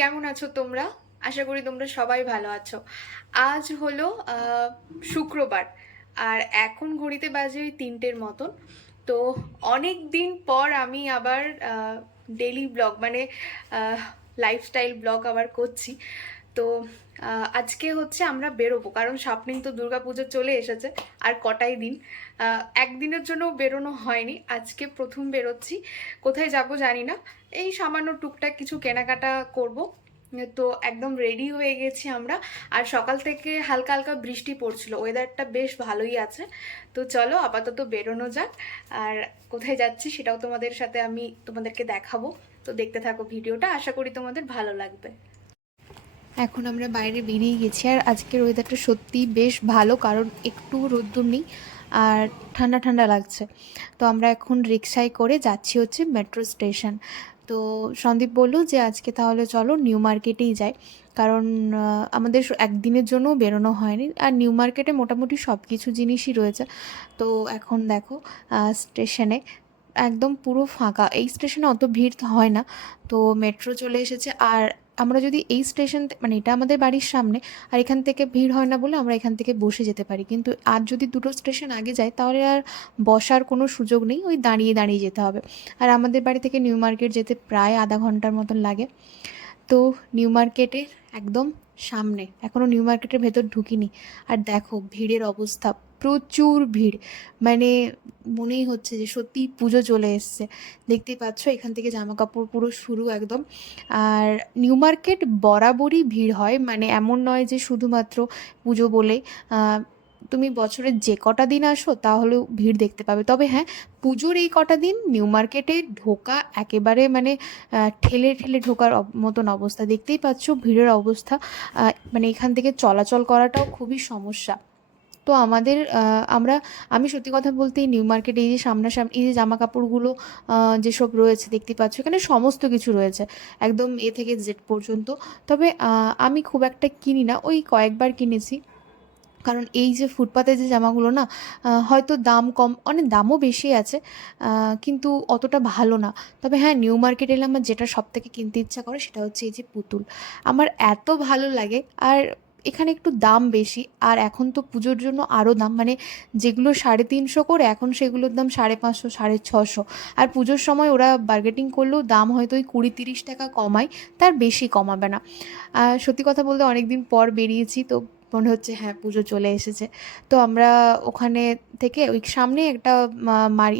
কেমন আছো তোমরা? আশা করি তোমরা সবাই ভালো আছো। আজ হলো শুক্রবার, আর এখন ঘড়িতে বাজে ওই 3টের মতন। তো অনেক দিন পর আমি আবার ডেলি ব্লগ মানে লাইফস্টাইল ব্লগ আবার করছি। তো আজকে হচ্ছে আমরা বেরোবো, কারণ সামনেই তো দুর্গাপুজো চলে এসেছে। আর কটাই দিন, একদিনের জন্য বেরোনো হয়নি, আজকে প্রথম বেরোচ্ছি। কোথায় যাব জানি না, এই সামান্য টুকটাক কিছু কেনাকাটা করব। তো একদম রেডি হয়ে গেছি আমরা। আর সকাল থেকে হালকা হালকা বৃষ্টি পড়ছিল, ওয়েদারটা বেশ ভালোই আছে। তো চলো আপাতত বেরোনো যাক। আর কোথায় যাচ্ছি সেটাও তোমাদেরকে দেখাবো। তো দেখতে থাকো ভিডিওটা, আশা করি তোমাদের ভালো লাগবে। এখন আমরা বাইরে বেরিয়ে গেছি, আর আজকের ওয়েদারটা সত্যিই বেশ ভালো, কারণ একটু রোদ্দুর নেই আর ঠান্ডা ঠান্ডা লাগছে। তো আমরা এখন রিক্সায় করে যাচ্ছি হচ্ছে মেট্রো স্টেশন। তো সন্দীপ বললো যে আজকে তাহলে চলো নিউ মার্কেটেই যাই, কারণ আমাদের একদিনের জন্য বেরোনো হয়নি, আর নিউ মার্কেটে মোটামুটি সব কিছু জিনিসই রয়েছে। তো এখন দেখো স্টেশনে একদম পুরো ফাঁকা, এই স্টেশনে অত ভিড় হয় না। তো মেট্রো চলে এসেছে, আর আমরা যদি এই স্টেশন মানে এটা আমাদের বাড়ির সামনে, আর এখান থেকে ভিড় হয় না বলে আমরা এখান থেকে বসে যেতে পারি। কিন্তু আর যদি দুটো স্টেশন আগে যাই তাহলে আর বসার কোনো সুযোগ নেই, ওই দাঁড়িয়ে দাঁড়িয়ে যেতে হবে। আর আমাদের বাড়ি থেকে নিউ মার্কেট যেতে প্রায় আধা ঘন্টার মতন লাগে। তো নিউ মার্কেটের একদম সামনে, এখনও নিউ মার্কেটের ভেতর ঢুকিনি, আর দেখো ভিড়ের অবস্থা, প্রচুর ভিড়। মানে মনেই হচ্ছে যে সত্যি পুজো চলে এসছে। দেখতেই পাচ্ছ এখান থেকে জামা কাপড় পুরো শুরু একদম। আর নিউ মার্কেট বরাবরই ভিড় হয়, মানে এমন নয় যে শুধুমাত্র পুজো বলে। তুমি বছরের যে কটা দিন আসো তাহলেও ভিড় দেখতে পাবে। তবে হ্যাঁ, পুজোর এই কটা দিন নিউ মার্কেটে ঢোকা একেবারে মানে ঠেলে ঠেলে ঢোকার মতন অবস্থা। দেখতেই পাচ্ছ ভিড়ের অবস্থা। মানে এখান থেকে চলাচল করাটাও খুবই সমস্যা। তো আমি সত্যি কথা বলতে এই নিউ মার্কেটে এই যে সামনাসামনি এই যে জামা কাপড়গুলো যেসব রয়েছে দেখতে পাচ্ছ, এখানে সমস্ত কিছু রয়েছে একদম এ থেকে জেড পর্যন্ত। তবে আমি খুব একটা কিনি না, ওই কয়েকবার কিনেছি। কারণ এই যে ফুটপাতে যে জামাগুলো না, হয়তো দাম কম, অনেক দামও বেশি আছে, কিন্তু অতটা ভালো না। তবে হ্যাঁ, নিউ মার্কেট এলে আমার যেটা সব থেকে কিনতে ইচ্ছা করে সেটা হচ্ছে এই যে পুতুল। আমার এত ভালো লাগে। আর এখানে একটু দাম বেশি, আর এখন তো পুজোর জন্য আরও দাম, মানে যেগুলো 350 করে এখন সেগুলোর দাম 550, 650। আর পুজোর সময় ওরা বার্গেটিং করলেও দাম হয়তো ওই 20-30 টাকা কমায়, তার বেশি কমাবে না। সত্যি কথা বলতে অনেক দিন পর বেরিয়েছি, তো মনে হচ্ছে হ্যাঁ পুজো চলে এসেছে। তো আমরা ওখানে থেকে ওই সামনে একটা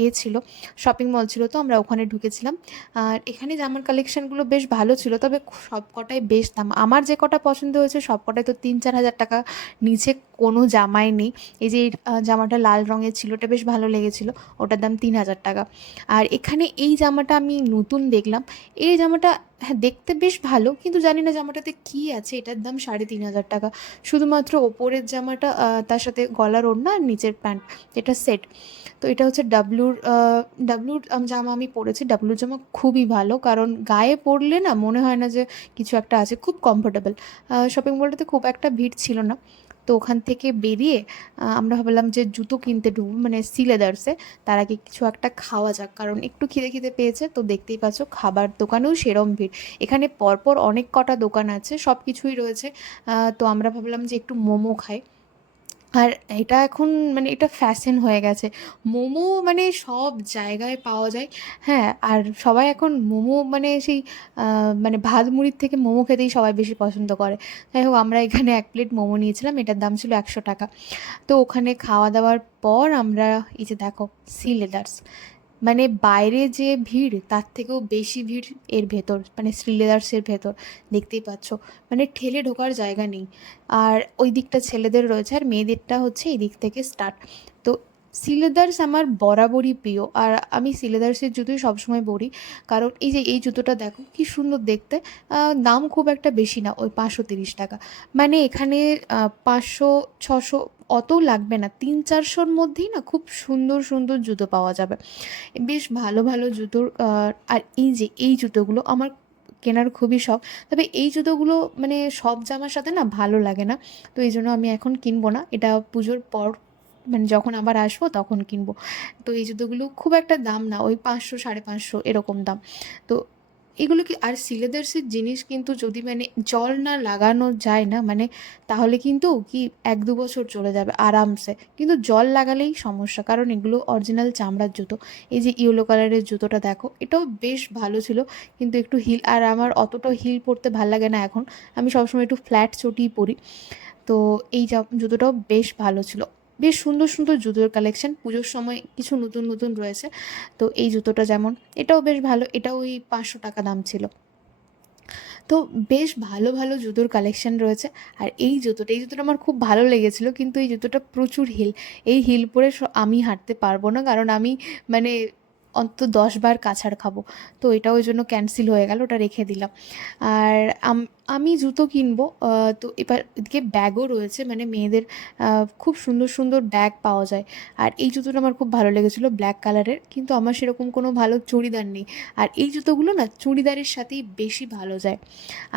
ইয়ে ছিল, শপিং মল ছিল, তো আমরা ওখানে ঢুকেছিলাম। আর এখানে জামার কালেকশানগুলো বেশ ভালো ছিল, তবে সব কটাই বেশ দাম। আমার যে কটা পছন্দ হয়েছে সব কটাই তো 3-4 হাজার টাকা নিচে কোনো জামাই নেই। এই যে জামাটা লাল রঙের ছিল, ওটা বেশ ভালো লেগেছিল, ওটার দাম 3,000 টাকা। আর এখানে এই জামাটা আমি নতুন দেখলাম, এই জামাটা হ্যাঁ দেখতে বেশ ভালো, কিন্তু জানি না জামাটাতে কী আছে, এটার দাম 3,500 টাকা। শুধুমাত্র ওপরের জামাটা, তার সাথে গলার ওড়না আর নিচের প্যান্ট, এটা সেট। তো এটা হচ্ছে ডাব্লুর জামা আমি পরেছি। ডাব্লুর জামা খুবই ভালো, কারণ গায়ে পরলে না মনে হয় না যে কিছু একটা আছে, খুব কমফোর্টেবল। শপিং মলটাতে খুব একটা ভিড় ছিল না। তো ওখান থেকে বেরিয়ে আমরা ভাবলাম যে জুতো কিনতে ঢুকবো, মানে সি লেদার্সে। তার আগে কিছু একটা খাওয়া যাক, কারণ একটু খিদে খিদে পেয়েছে। তো দেখতেই পাচ্ছ খাবার দোকানেও সেরম ভিড়। এখানে পরপর অনেক কটা দোকান আছে, সব কিছুই রয়েছে। তো আমরা ভাবলাম যে একটু মোমো খাই। আর এটা এখন মানে এটা ফ্যাশন হয়ে গেছে, মোমো মানে সব জায়গায় পাওয়া যায়। হ্যাঁ, আর সবাই এখন মোমো মানে সেই মানে ভাত মুড়ির থেকে মোমো খেতেই সবাই বেশি পছন্দ করে। যাই হোক, আমরা এখানে 1 প্লেট মোমো নিয়েছিলাম, এটার দাম ছিল 100 টাকা। তো ওখানে খাওয়া দাওয়ার পর আমরা এই যে দেখো সি লেদার্স, মানে বাইরে যে ভিড় তার থেকেও বেশি ভিড় এর ভেতর, মানে শ্রীলেদার্সের ভেতর। দেখতেই পাচ্ছ মানে ঠেলে ঢোকার জায়গা নেই। আর ওই দিকটা ছেলেদের রয়েছে, আর মেয়েদেরটা হচ্ছে এই দিক থেকে স্টার্ট। তো শ্রীলেদার্স আমার বরাবরই প্রিয়, আর আমি শ্রীলেদার্সের জুতোই সবসময় পরি। কারণ এই যে এই জুতোটা দেখো কি সুন্দর দেখতে। দাম খুব একটা বেশি না, ওই 530 টাকা। মানে এখানে 500-600 অতও লাগবে না, 300-400-র মধ্যেই না খুব সুন্দর সুন্দর জুতো পাওয়া যাবে, বেশ ভালো ভালো জুতোর। আর এই যে এই জুতোগুলো আমার কেনার খুবই শখ। তবে এই জুতোগুলো মানে সব জামার সাথে না ভালো লাগে না, তো এই জন্য আমি এখন কিনবো না, এটা পুজোর পর মানে যখন আবার আসবো তখন কিনবো। তো এই জুতোগুলো খুব একটা দাম না, ওই 500, 550 এরকম দাম। তো এগুলো কি আর সিলেদার্সের জিনিস কিন্তু যদি মানে জল না লাগানো যায় না মানে তাহলে কিন্তু কি 1-2 বছর চলে যাবে আরামসে, কিন্তু জল লাগালেই সমস্যা, কারণ এগুলো অরিজিনাল চামড়ার জুতো। এই যে ইয়েলো কালারের জুতোটা দেখো, এটাও বেশ ভালো ছিল, কিন্তু একটু হিল, আর আমার অতটাও হিল পরতে ভাল লাগে না এখন, আমি সবসময় একটু ফ্ল্যাট চটিই পরি। তো এই জুতোটাও বেশ ভালো ছিল। বেশ সুন্দর সুন্দর জুতোর কালেকশন পুজোর সময় কিছু নতুন নতুন রয়েছে। তো এই জুতোটা যেমন, এটাও বেশ ভালো, এটাও ওই 500 টাকা দাম ছিল। তো বেশ ভালো ভালো জুতোর কালেকশন রয়েছে। আর এই জুতোটা আমার খুব ভালো লেগেছিল, কিন্তু এই জুতোটা প্রচুর হিল, এই হিল পরে আমি হাঁটতে পারবো না, কারণ আমি মানে অন্তত 10 বার কাছাড় খাবো। তো এটা ওই জন্য ক্যান্সেল হয়ে গেল, ওটা রেখে দিলাম। আর আমি জুতো কিনবো, তো এবার এদিকে ব্যাগও রয়েছে, মানে মেয়েদের খুব সুন্দর সুন্দর ব্যাগ পাওয়া যায়। আর এই জুতোটা আমার খুব ভালো লেগেছিলো, ব্ল্যাক কালারের, কিন্তু আমার সেরকম কোনো ভালো চুড়িদার নেই। আর এই জুতোগুলো না চুড়িদারের সাথেই বেশি ভালো যায়।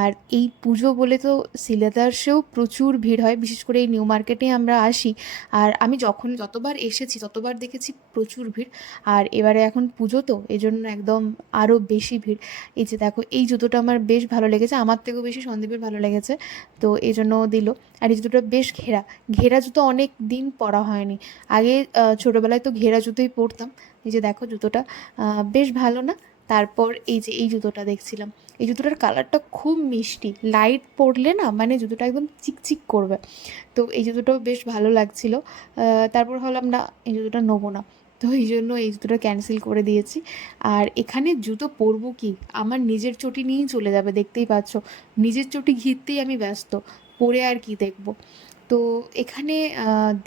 আর এই পুজো বলে তো সিলেদার্সেও প্রচুর ভিড় হয়, বিশেষ করে এই নিউ মার্কেটে আমরা আসি, আর আমি যতবার এসেছি ততবার দেখেছি প্রচুর ভিড়। আর এবারে এখন পুজো তো এজন্য একদম আরও বেশি ভিড়। এই যে দেখো, এই জুতোটা আমার বেশ ভালো লেগেছে, আমার থেকেও বেশি সন্দীপের ভালো লেগেছে, তো এই জন্য ও দিল। আর এই জুতোটা বেশ ঘেরা, ঘেরা জুতো অনেক দিন পরা হয়নি। আগে ছোটোবেলায় তো ঘেরা জুতোই পরতাম। এই যে দেখো জুতোটা বেশ ভালো না? তারপর এই যে এই জুতোটা দেখছিলাম, এই জুতোটার কালারটা খুব মিষ্টি, লাইট পরলে না মানে জুতোটা একদম চিকচিক করবে। তো এই জুতোটাও বেশ ভালো লাগছিলো। তারপর ভাবলাম না, এই জুতোটা নেবো না, তো এই জন্য এই জুতোটা ক্যান্সেল করে দিয়েছি। আর এখানে জুতো পরবো কি, আমার নিজের চটি নিয়েই চলে যাবে, দেখতেই পাচ্ছ নিজের চটি ঘিরতেই আমি ব্যস্ত, পরে আর কি দেখবো। তো এখানে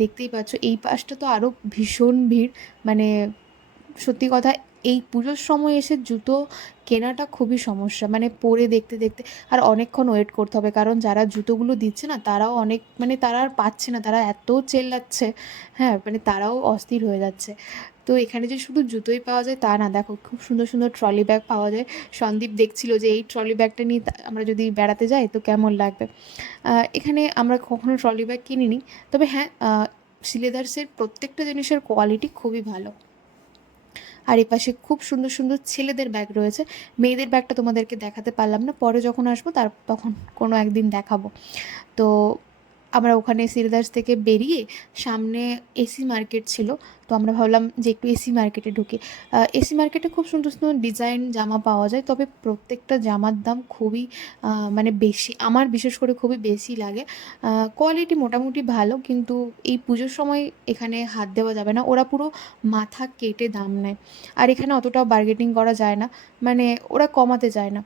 দেখতেই পাচ্ছ এই পাশটা তো আরও ভীষণ ভিড়, মানে সত্যি কথা, এই পুজোর সময় এসে জুতো কেনাটা খুবই সমস্যা, মানে পরে দেখতে দেখতে আর অনেকক্ষণ ওয়েট করতে হবে, কারণ যারা জুতোগুলো দিচ্ছে না তারাও অনেক, মানে তারা আর পাচ্ছে না, তারা এত চেল্লাচ্ছে, হ্যাঁ মানে তারাও অস্থির হয়ে যাচ্ছে। তো এখানে যে শুধু জুতোই পাওয়া যায় তা না, দেখো খুব সুন্দর সুন্দর ট্রলি ব্যাগ পাওয়া যায়। সন্দীপ দেখছিল যে এই ট্রলি ব্যাগটা নিয়ে আমরা যদি বেড়াতে যাই তো কেমন লাগবে। এখানে আমরা কখনো ট্রলি ব্যাগ কিনিনি, তবে হ্যাঁ সিলেদার্সের প্রত্যেকটা জিনিসের কোয়ালিটি খুবই ভালো। আর এপাশে খুব সুন্দর সুন্দর ছেলেদের ব্যাগ রয়েছে, মেয়েদের ব্যাগটা তোমাদেরকে দেখাতে পারলাম না, পরে যখন আসবো তখন কোনো একদিন দেখাবো। তো আমরা ওখানে সিলদার্স থেকে বেরিয়ে সামনে এসি মার্কেট ছিল, তো আমরা ভাবলাম যে একটু এসি মার্কেটে ঢুকি। এসি মার্কেটে খুব সুন্দর সুন্দর ডিজাইন জামা পাওয়া যায়, তবে প্রত্যেকটা জামার দাম খুবই মানে বেশি, আমার বিশেষ করে খুবই বেশি লাগে। কোয়ালিটি মোটামুটি ভালো, কিন্তু এই পুজোর সময় এখানে হাত দেওয়া যাবে না, ওরা পুরো মাথা কেটে দাম নেয়। আর এখানে অতটাও বার্গেনিং করা যায় না, মানে ওরা কমাতে চায় না।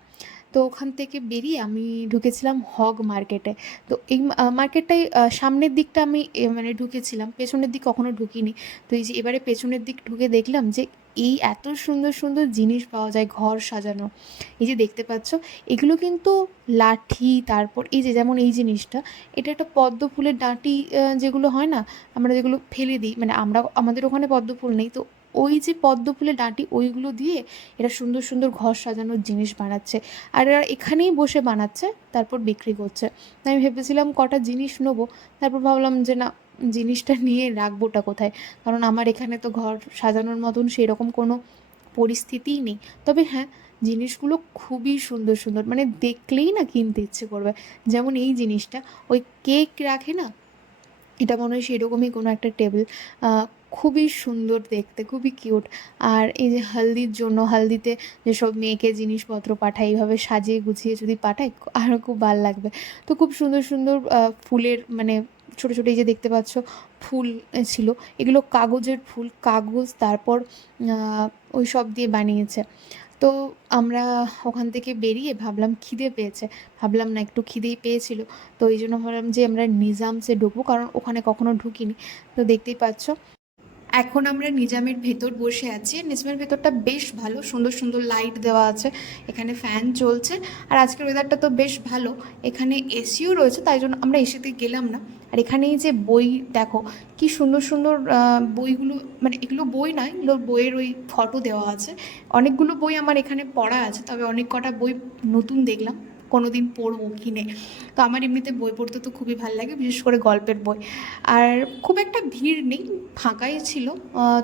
তো ওখান থেকে বেরিয়ে আমি ঢুকেছিলাম হগ মার্কেটে। তো এই মার্কেটটায় সামনের দিকটা আমি মানে ঢুকেছিলাম, পেছনের দিক কখনো ঢুকিনি। তো এই যে এবারে পেছনের দিক ঢুকে দেখলাম যে এই এত সুন্দর সুন্দর জিনিস পাওয়া যায় ঘর সাজানো। এই যে দেখতে পাচ্ছ, এগুলো কিন্তু লাঠি, তারপর এই যে যেমন এই জিনিসটা, এটা একটা পদ্ম ফুলের ডাঁটি, যেগুলো হয় না আমরা যেগুলো ফেলে দিই, মানে আমাদের ওখানে পদ্ম ফুল নেই, তো ওই যে পদ্ম ফুলের ডাঁটি ওইগুলো দিয়ে এরা সুন্দর সুন্দর ঘর সাজানোর জিনিস বানাচ্ছে। আর এরা এখানেই বসে বানাচ্ছে, তারপর বিক্রি করছে। তাই আমি ভেবেছিলাম কটা জিনিস নেবো, তারপর ভাবলাম যে না, জিনিসটা নিয়ে রাখবোটা কোথায়, কারণ আমার এখানে তো ঘর সাজানোর মতন সেরকম কোনো পরিস্থিতিই নেই। তবে হ্যাঁ, জিনিসগুলো খুবই সুন্দর সুন্দর, মানে দেখলেই না কিনতে ইচ্ছে করবে। যেমন এই জিনিসটা, ওই কেক রাখে না, এটা মনে হয় সেরকমই কোনো একটা টেবিল, খুবই সুন্দর দেখতে, খুবই কিউট। আর এই যে হলদির জন্য, হলদিতে যেসব মেয়েকে জিনিসপত্র পাঠায় এইভাবে সাজিয়ে গুছিয়ে যদি পাঠায় আরও খুব ভালো লাগবে। তো খুব সুন্দর সুন্দর ফুলের, মানে ছোটো ছোটো এই যে দেখতে পাচ্ছ ফুল ছিল, এগুলো কাগজের ফুল, কাগজ তারপর ওই সব দিয়ে বানিয়েছে। তো আমরা ওখান থেকে বেরিয়ে ভাবলাম খিদে পেয়েছে, ভাবলাম না একটু খিদেই পেয়েছিল, তো এই জন্য ভাবলাম যে আমরা নিজামসে ঢুকবো, কারণ ওখানে কখনো ঢুকিনি। তো দেখতেই পাচ্ছ এখন আমরা নিজামের ভেতর বসে আছি। নিজামের ভেতরটা বেশ ভালো, সুন্দর সুন্দর লাইট দেওয়া আছে, এখানে ফ্যান চলছে, আর আজকের ওয়েদারটা তো বেশ ভালো, এখানে এসিও রয়েছে, তাই জন্য আমরা এসিতে গেলাম না। আর এখানে এই যে বই দেখো, কি সুন্দর সুন্দর বইগুলো, মানে এগুলো বই নয়, এগুলো বইয়ের ওই ফটো দেওয়া আছে। অনেকগুলো বই আমার এখানে পড়া আছে, তবে অনেক কটা বই নতুন দেখলাম, কোনো দিন পড়বো কিনে। তো আমার এমনিতে বই পড়তে তো খুবই ভালো লাগে, বিশেষ করে গল্পের বই। আর খুব একটা ভিড় নেই, ফাঁকাই ছিল।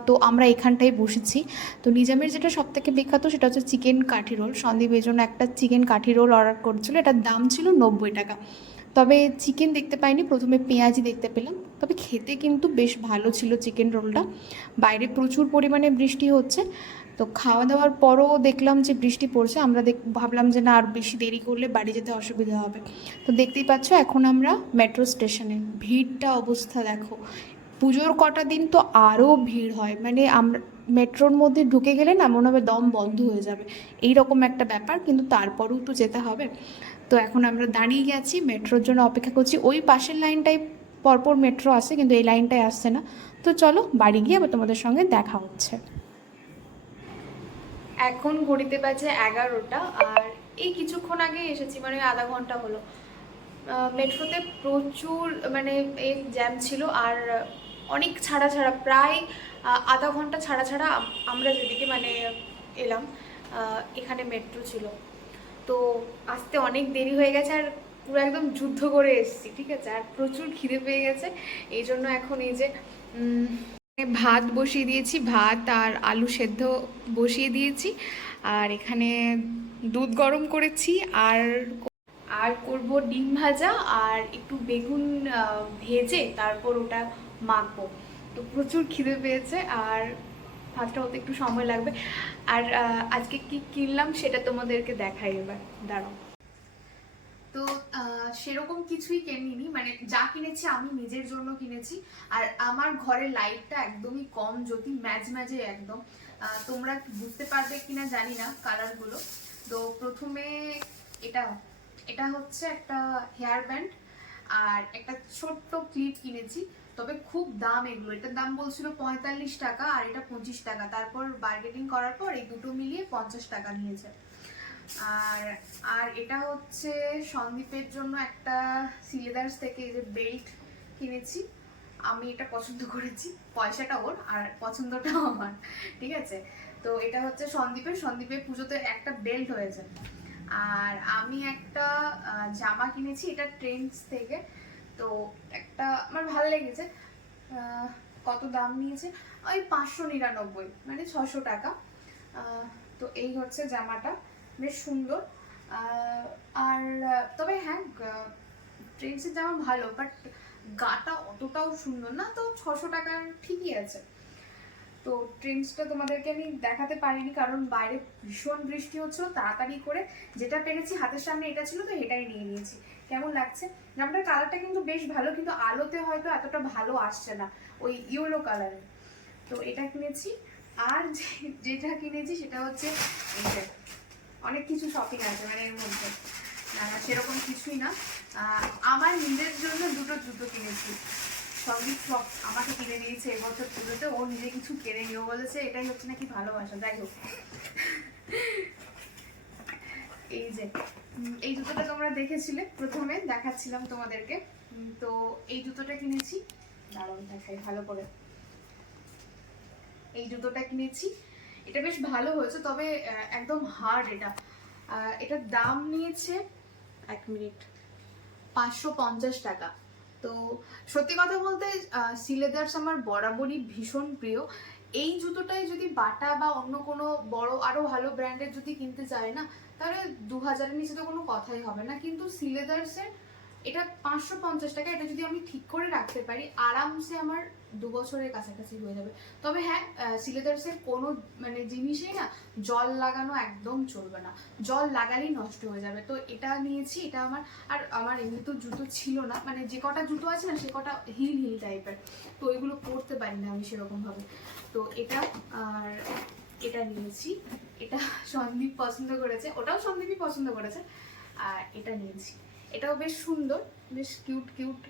তো আমরা এখানটায় বসেছি। তো নিজামের যেটা সবথেকে বিখ্যাত সেটা হচ্ছে চিকেন কাঠি রোল। সন্দীপ এই জন্য একটা চিকেন কাঠি রোল অর্ডার করেছিল, এটার দাম ছিল 90 টাকা। তবে চিকেন দেখতে পাইনি, প্রথমে পেঁয়াজি দেখতে পেলাম। তবে খেতে কিন্তু বেশ ভালো ছিল চিকেন রোলটা। বাইরে প্রচুর পরিমাণে বৃষ্টি হচ্ছে, তো খাওয়া দাওয়ার পরও দেখলাম যে বৃষ্টি পড়ছে। আমরা ভাবলাম যে না, আর বেশি দেরি করলে বাড়ি যেতে অসুবিধা হবে। তো দেখতেই পাচ্ছ এখন আমরা মেট্রো স্টেশনে। ভিড়টা অবস্থা দেখো, পুজোর কটা দিন তো আরও ভিড় হয়, মানে আমরা মেট্রোর মধ্যে ঢুকে গেলে না মনে হবে দম বন্ধ হয়ে যাবে, এই রকম একটা ব্যাপার। কিন্তু তারপরেও তো যেতে হবে। তো এখন আমরা দাঁড়িয়ে গেছি, মেট্রোর জন্য অপেক্ষা করছি। ওই পাশের লাইনটায় পরপর মেট্রো আসে, কিন্তু এই লাইনটায় আসছে না। তো চলো বাড়ি গিয়ে আবার তোমাদের সঙ্গে দেখা হচ্ছে। এখন ঘড়িতে বাজে 11টা, আর এই কিছুক্ষণ আগে এসেছি, মানে আধা ঘন্টা হলো। মেট্রোতে প্রচুর মানে এই জ্যাম ছিল, আর অনেক ছাড়া ছাড়া, প্রায় আধা ঘন্টা ছাড়া ছাড়া আমরা যেদিকে মানে এলাম, এখানে মেট্রো ছিল। তো আসতে অনেক দেরি হয়ে গেছে, আর পুরো একদম যুদ্ধ করে এসেছি, ঠিক আছে। আর প্রচুর খিদে পেয়ে গেছে, এই জন্য এখন এই যে ভাত বসিয়ে দিয়েছি, ভাত আর আলু সেদ্ধ বসিয়ে দিয়েছি। আর এখানে দুধ গরম করেছি, আর আর করব ডিম ভাজা, আর একটু বেগুন ভেজে তারপর ওটা মাখবো। তো প্রচুর খিদে পেয়েছে, আর ভাতটা হতে একটু সময় লাগবে। আর আজকে কি কিনলাম সেটা তোমাদেরকে দেখাই, এবার দাঁড়াও। তো সেরকম কিছুই কিনিনি, মানে যা কিনেছি আমি নিজের জন্য কিনেছি। আর আমার ঘরের লাইটটা একদমই কম জ্যোতি, ম্যাজ ম্যাজে একদম। তোমরা বুঝতে পারবে কিনা জানি না কালারগুলো। তো প্রথমে এটা এটা হচ্ছে একটা হেয়ার ব্যান্ড, আর একটা ছোট্ট ক্লিপ কিনেছি। তবে খুব দাম এগুলো, এটার দাম বলছিল 45 টাকা, আর এটা 25 টাকা। তারপর বার্গেনিং করার পর এই দুটো মিলিয়ে 50 টাকা নিয়েছে। আর আর এটা হচ্ছে সন্দীপের জন্য একটা সিলেদার্স থেকে এই যে বেল্ট কিনেছি। আমি এটা পছন্দ করেছি, পয়সাটা ওর আর পছন্দটাও আমার, ঠিক আছে। তো এটা হচ্ছে সন্দীপের পুজোতে একটা বেল্ট হয়েছে। আর আমি একটা জামা কিনেছি, এটা ট্রেন্ডস থেকে। তো একটা আমার ভালো লেগেছে। কত দাম নিয়েছে? ওই 599, মানে 600 টাকা। তো এই হচ্ছে জামাটা, বেশ সুন্দর। আর তবে হ্যাঁ, ট্রেন্ডসের জামা ভালো, বাট গাটা অতটাও সুন্দর না। তো 600 টাকার ঠিকই আছে। তো ট্রেন্ডসটা তোমাদেরকে আমি দেখাতে পারিনি, কারণ বাইরে ভীষণ বৃষ্টি হচ্ছিল। তাড়াতাড়ি করে যেটা পেরেছি হাতের সামনে এটা ছিল, তো এটাই নিয়ে নিয়েছি। কেমন লাগছে? জামাটার কালারটা কিন্তু বেশ ভালো, কিন্তু আলোতে হয়তো এতটা ভালো আসছে না, ওই ইয়েলো কালারের। তো এটা কিনেছি। আর যেটা কিনেছি সেটা হচ্ছে এইটা। অনেক কিছু শপিং আছে মানে এর মধ্যে, সেরকম কিছুই না। আমার নিজের জন্য দুটো জুতো কিনেছি। সন্দীপ সব আমাকে কিনে দিয়েছে এবছর পুজোতে, ও নিজে কিছু কেড়ে নিও বলেছে, এটাই হচ্ছে নাকি ভালোবাসা। যাই হোক, এই যে এই জুতোটা তোমরা দেখেছিলে, প্রথমে দেখাচ্ছিলাম তোমাদেরকে। তো এই জুতোটা কিনেছি, দাঁড়াও দেখাই ভালো করে। এই জুতোটা কিনেছি, এটা বেশ ভালো হয়েছে, তবে একদম হার্ড এটা। এটার দাম নিয়েছে 1 মিনিট, 550 টাকা। তো সত্যি কথা বলতে সিলেদার্স আমার বরাবরই ভীষণ প্রিয়। এই জুতোটাই যদি বাটা বা অন্য কোনো বড় আরো ভালো ব্র্যান্ডের যদি কিনতে চায় না, তাহলে 2000-এর নিচে তো কোনো কথাই হবে না। কিন্তু সিলেদার্সের এটা 550 টাকা, এটা যদি আমি ঠিক করে রাখতে পারি আরামসে আমার 2 বছরের কাছাকাছি হয়ে যাবে। তবে হ্যাঁ, সিলেদার্সের কোনো মানে জিনিসেই না জল লাগানো একদম চলবে না, জল লাগালেই নষ্ট হয়ে যাবে। তো এটা নিয়েছি, এটা আমার। আর আমার এমনি তো জুতো ছিল না, মানে যে কটা জুতো আছে না সে কটা হিল হিল টাইপের, তো ওইগুলো পরতে পারি না আমি সেরকমভাবে। তো এটা আর এটা নিয়েছি, এটা সন্দীপ পছন্দ করেছে, ওটাও সন্দীপই পছন্দ করেছে। আর এটা নিয়েছি, এটাও বেশ সুন্দর, বেশ কিউট কিউট।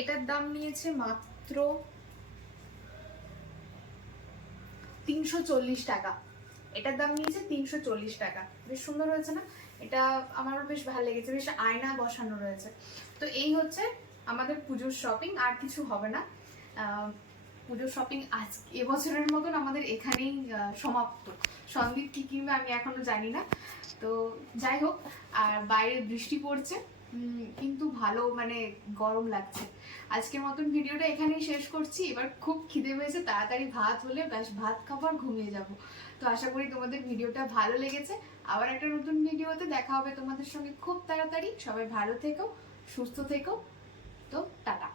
এটার দাম নিয়েছে মাত্র 340 টাকা। এটার দাম নিয়েছে 340 টাকা। বেশ সুন্দর হয়েছে না? এটা আমারও বেশ ভালো লেগেছে, বেশ আয়না বসানো রয়েছে। তো এই হচ্ছে আমাদের পুজোর শপিং, আর কিছু হবে না। পুজোর শপিং আজ এবছরের মতন আমাদের এখানেই সমাপ্ত। সন্দীপ কি কিনবে আমি এখনো জানি না। তো যাই হোক, আর বাইরে বৃষ্টি পড়ছে, কিন্তু ভালো মানে গরম লাগছে। আজকের মতন ভিডিওটা এখানেই শেষ করছি। এবার খুব খিদে পেয়েছে, তাড়াতাড়ি ভাত হলে ব্যাস ভাত খাবার ঘুমিয়ে যাব। তো আশা করি তোমাদের ভিডিওটা ভালো লেগেছে। আবার একটা নতুন ভিডিওতে দেখা হবে তোমাদের সঙ্গে খুব তাড়াতাড়ি। সবাই ভালো থেকো, সুস্থ থেকো। তো টাটা।